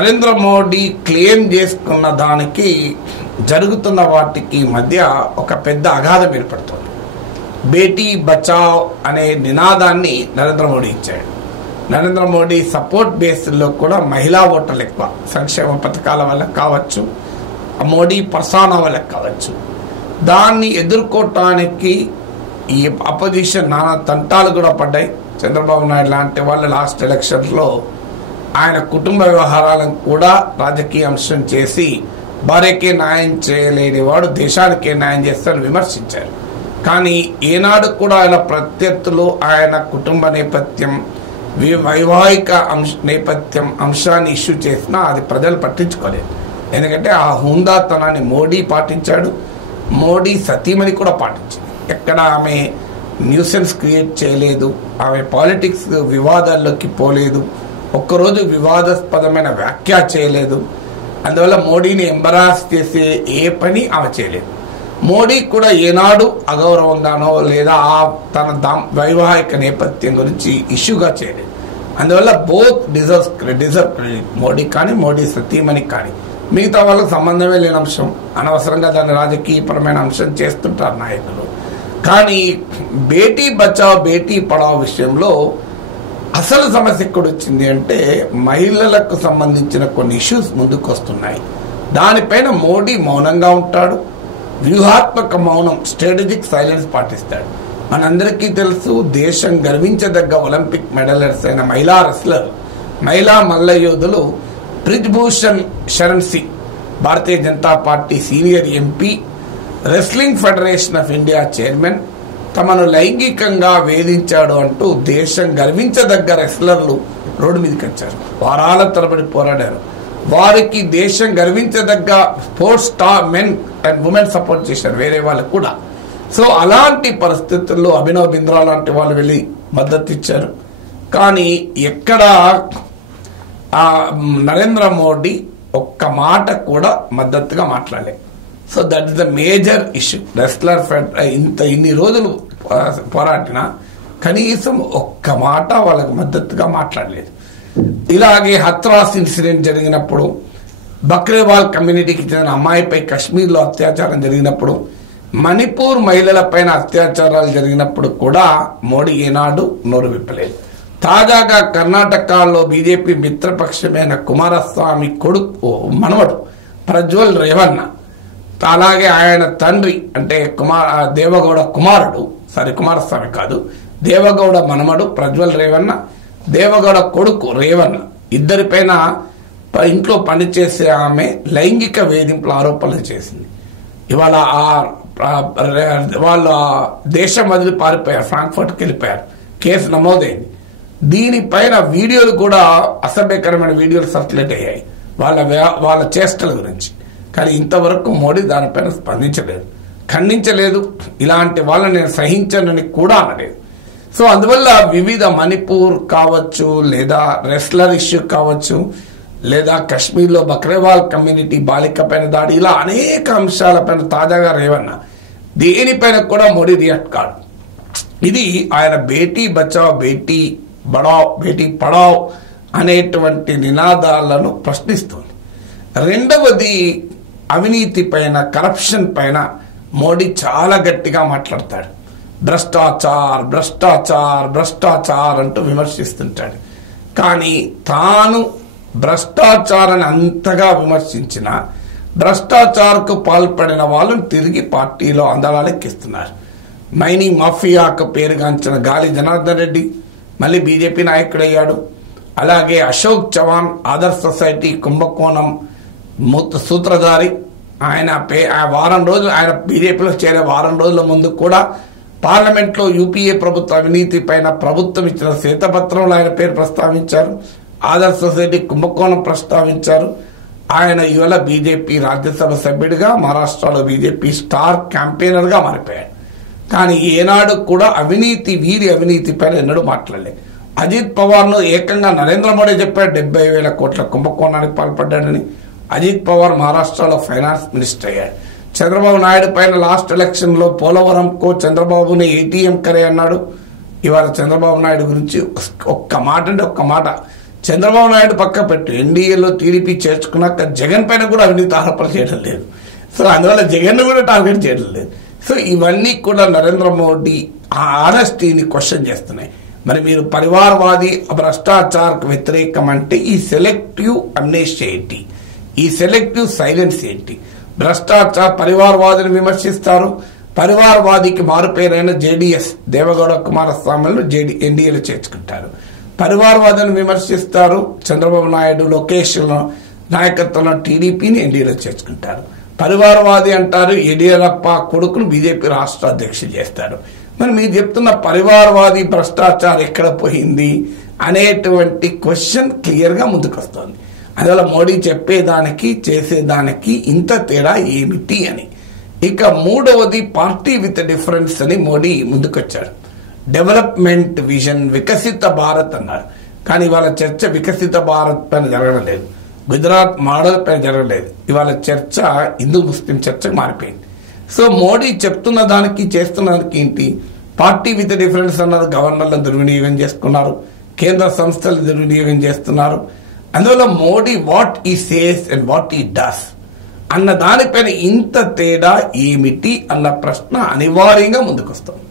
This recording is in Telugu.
నరేంద్ర మోడీ క్లెయిమ్ చేసుకున్న దానికి జరుగుతున్న వాటికి మధ్య ఒక పెద్ద అగాధం ఏర్పడుతుంది. బేటీ బచావ్ అనే నినాదాన్ని నరేంద్ర మోడీ ఇచ్చాడు. నరేంద్ర మోడీ సపోర్ట్ బేస్లో కూడా మహిళా ఓటర్లు ఎక్కువ. సంక్షేమ పథకాల వల్ల కావచ్చు, మోడీ పర్సానా వల్ల కావచ్చు. దాన్ని ఎదుర్కోవటానికి ఈ అపోజిషన్ నానా తంటాలు కూడా పడ్డాయి. చంద్రబాబు నాయుడు లాంటి వాళ్ళు లాస్ట్ ఎలక్షన్స్లో ఆయన కుటుంబ వ్యవహారాలను కూడా రాజకీయ అంశం చేసి భార్యకే న్యాయం చేయలేని వాడు దేశానికే న్యాయం చేస్తారని విమర్శించారు. కానీ ఏనాడు కూడా ఆయన ప్రత్యర్థులు ఆయన కుటుంబ నేపథ్యం, వైవాహిక నేపథ్యం అంశాన్ని ఇష్యూ చేసినా అది ప్రజలు పట్టించుకోలేదు. ఎందుకంటే ఆ హుందాతనాన్ని మోడీ పాటించాడు, మోడీ సతీమణి కూడా పాటించింది. ఎక్కడ ఆమె న్యూసెన్స్ క్రియేట్ చేయలేదు, ఆమె పాలిటిక్స్ వివాదాల్లోకి పోలేదు, ఒక్కరోజు వివాదాస్పదమైన వ్యాఖ్య చేయలేదు. అందువల్ల మోడీని ఎంబరాస్ చేసే ఏ పని ఆమె చేయలేదు. మోడీ కూడా ఏనాడు అగౌరవంగానో లేదా తన వైవాహిక నేపథ్యం గురించి ఇష్యూగా చేయలేదు. అందువల్ల బోత్ డిజర్వ్ క్రెడిట్, మోడీ కానీ మోడీ సతీమణి కానీ. మిగతా వాళ్ళకి సంబంధమే లేని అంశం, అనవసరంగా దాన్ని రాజకీయపరమైన అంశం చేస్తుంటారు నాయకులు. కానీ బేటీ బచావ్ బేటీ పడావ్ విషయంలో అసలు సమస్య ఎక్కడ వచ్చింది అంటే మహిళలకు సంబంధించిన కొన్ని ఇష్యూస్ ముందుకు వస్తున్నాయి. దానిపైన మోడీ మౌనంగా ఉంటాడు, వ్యూహాత్మక మౌనం, స్ట్రాటజిక్ సైలెన్స్ పాటిస్తాడు. మనందరికీ తెలుసు, దేశం గర్వించదగ్గ ఒలింపిక్ మెడలర్స్ అయిన మహిళా రెస్లర్, మహిళా మల్ల యోధులు Brij Bhushan Sharan Singh, Bharatiya Janata party senior MP, wrestling federation of India chairman, తమను లైంగికంగా వేధించాడు అంటూ దేశం గర్వించదగ్గ రెస్లర్లు రోడ్డు మీదకి వచ్చారు. వారాల తరబడి పోరాడారు. వారికి దేశం గర్వించదగ్గ sports star men and women support చేశారు, వేరే వాళ్ళు కూడా. సో అలాంటి పరిస్థితుల్లో అభినవ్ బింద్రా లాంటి వాళ్ళు వెళ్ళి మద్దతు ఇచ్చారు. కానీ ఎక్కడ నరేంద్ర మోడీ ఒక్క మాట కూడా మద్దతుగా మాట్లాడలేదు. So that is the major issue. Wrestler ఇన్ని రోజులు పోరాడినా కనీసం ఒక్క మాట వాళ్ళకి మద్దతుగా మాట్లాడలేదు. ఇలాగే హత్రాస్ ఇన్సిడెంట్ జరిగినప్పుడు, బక్రేవాల్ కమ్యూనిటీకి చెందిన అమ్మాయిపై కాశ్మీర్లో అత్యాచారం జరిగినప్పుడు, మణిపూర్ మహిళలపైన అత్యాచారాలు జరిగినప్పుడు కూడా మోడీ ఏనాడు నోరు విప్పలేదు. తాజాగా కర్ణాటకలో బీజేపీ మిత్రపక్షమైన కుమారస్వామి కొడుకు మనవడు ప్రజ్వల్ రేవన్న, అలాగే ఆయన తండ్రి అంటే దేవగౌడ కుమారుడు, కుమారస్వామి కాదు, దేవగౌడ మనమడు ప్రజ్వల్ రేవన్న, దేవగౌడ కొడుకు రేవన్న, ఇద్దరిపైన ఇంట్లో పనిచేసే ఆమె లైంగిక వేధింపుల ఆరోపణలు చేసింది. ఇవాళ వాళ్ళు దేశం వదిలి పారిపోయారు, ఫ్రాంక్ఫర్ట్కి వెళ్ళిపోయారు. కేసు నమోదైంది. దీనిపైన వీడియోలు కూడా అసభ్యకరమైన వీడియోలు సర్క్యులేట్ అయ్యాయి వాళ్ళ చేష్టల గురించి. కానీ ఇంతవరకు మోడీ దానిపైన స్పందించలేదు, ఖండించలేదు. ఇలాంటి వాళ్ళని నేను సహించనని కూడా అనలేదు. సో అందువల్ల వివిధ మణిపూర్ కావచ్చు, లేదా రెస్లర్ ఇష్యూ కావచ్చు, లేదా కశ్మీర్లో బక్రేవాల్ కమ్యూనిటీ బాలిక పైన దాడి, ఇలా అనేక అంశాలపైన తాజాగా రేవన్న, దేనిపైన కూడా మోడీ రియాక్ట్ కాదు. ఇది ఆయన బేటీ బచావ్ బేటీ బేటీ పడావ్ అనేటువంటి నినాదాలను ప్రశ్నిస్తుంది. రెండవది అవినీతి పైన, కరప్షన్ పైన మోడీ చాలా గట్టిగా మాట్లాడతాడు. భ్రష్టాచార్ భ్రష్టాచార్ భ్రష్టాచార్ అంటూ విమర్శిస్తుంటాడు. కానీ తాను భ్రష్టాచారాన్ని అంతగా విమర్శించిన, భ్రష్టాచారకు పాల్పడిన వాళ్ళని తిరిగి పార్టీలో అందలాలెక్కిస్తున్నారు. మైనింగ్ మాఫియాకు పేరుగాంచిన గాలి జనార్దన్ రెడ్డి మళ్ళీ బీజేపీ నాయకుడయ్యాడు. అలాగే అశోక్ చవాన్ ఆదర్శ్ సొసైటీ కుంభకోణం సూత్రధారి, ఆయన వారం రోజులు ఆయన బీజేపీలో చేరే వారం రోజుల ముందు కూడా పార్లమెంట్లో యూపీఏ ప్రభుత్వ అవినీతి పైన ప్రభుత్వం ఇచ్చిన శ్వేతపత్రంలో ఆయన పేరు ప్రస్తావించారు. ఆదర్శ్ సొసైటీ కుంభకోణం ప్రస్తావించారు. ఆయన ఇవాళ బీజేపీ రాజ్యసభ సభ్యుడిగా మహారాష్ట్రలో బీజేపీ స్టార్ క్యాంపెయినర్గా మారిపోయాడు. కానీ ఏనాడు కూడా వీరి అవినీతి పైన ఎన్నడూ మాట్లాడలేదు. అజిత్ పవార్ను ఏకంగా నరేంద్ర మోడీ చెప్పాడు 70,000 కోట్ల కుంభకోణానికి పాల్పడ్డాడని. అజిత్ పవార్ మహారాష్ట్రలో ఫైనాన్స్ మినిస్టర్ అయ్యాడు. చంద్రబాబు నాయుడు పైన లాస్ట్ ఎలక్షన్ లో పోలవరంకు చంద్రబాబుని ఏటీఎం కరే అన్నాడు. ఇవాళ చంద్రబాబు నాయుడు గురించి ఒక్క మాట అంటే ఒక్క మాట చంద్రబాబు నాయుడు పక్క పెట్టు, ఎన్డీఏలో టీడీపీ చేర్చుకున్నాక జగన్ పైన కూడా అవినీతి ఆరోపణలు చేయడం లేదు. సో అందువల్ల జగన్ కూడా టార్గెట్ చేయడం లేదు. సో ఇవన్నీ కూడా నరేంద్ర మోడీ ఆ ఆనెస్టీని క్వశ్చన్ చేస్తున్నాయి. మరి మీరు పరివారవాది భ్రష్టాచారకు వ్యతిరేకం అంటే ఈ సెలెక్టివ్ అమ్నెస్టీ ఏంటి, ఈ సెలెక్టివ్ సైలెన్స్ ఏంటి? పరివారవాదిని విమర్శిస్తారు, పరివారవాదికి మారుపేరైన జేడీఎస్ దేవగౌడ కుమారస్వామిలను ఎన్డీఏలో చేర్చుకుంటారు. పరివారవాదిని విమర్శిస్తారు, చంద్రబాబు నాయుడు లోకేష్ నాయకత్వంలో టీడీపీని ఎన్డీఏలో చేర్చుకుంటారు. పరివారవాది అంటారు, యడియూరప్ప కొడుకును బీజేపీ రాష్ట్ర అధ్యక్షుడు చేస్తారు. మరి మీరు చెప్తున్న పరివారవాది భ్రష్టాచారం ఎక్కడ పోయింది అనేటువంటి క్వశ్చన్ క్లియర్గా ముందుకు వస్తుంది. అందువల్ల మోడీ చెప్పేదానికి చేసేదానికి ఇంత తేడా ఏమిటి అని. ఇక మూడవది పార్టీ విత్ డిఫరెన్స్ అని మోడీ ముందుకొచ్చాడు. డెవలప్మెంట్ విజన్, వికసిత భారత్ అన్నారు. కానీ ఇవాళ చర్చ వికసిత భారత్ పైన జరగడం లేదు, గుజరాత్ మోడల్ పైన జరగలేదు. ఇవాళ చర్చ హిందూ ముస్లిం చర్చకు మారిపోయింది. సో మోడీ చెప్తున్న దానికి చేస్తున్న దానికి ఏంటి? పార్టీ విత్ డిఫరెన్స్ అన్నారు. గవర్నర్లను దుర్వినియోగం చేసుకున్నారు, కేంద్ర సంస్థలు దుర్వినియోగం చేస్తున్నారు. అందువల్ల మోడీ వాట్ ఈ సేస్ అండ్ వాట్ ఈ డస్ అన్న దానిపైన ఇంత తేడా ఏమిటి అన్న ప్రశ్న అనివార్యంగా ముందుకొస్తుంది.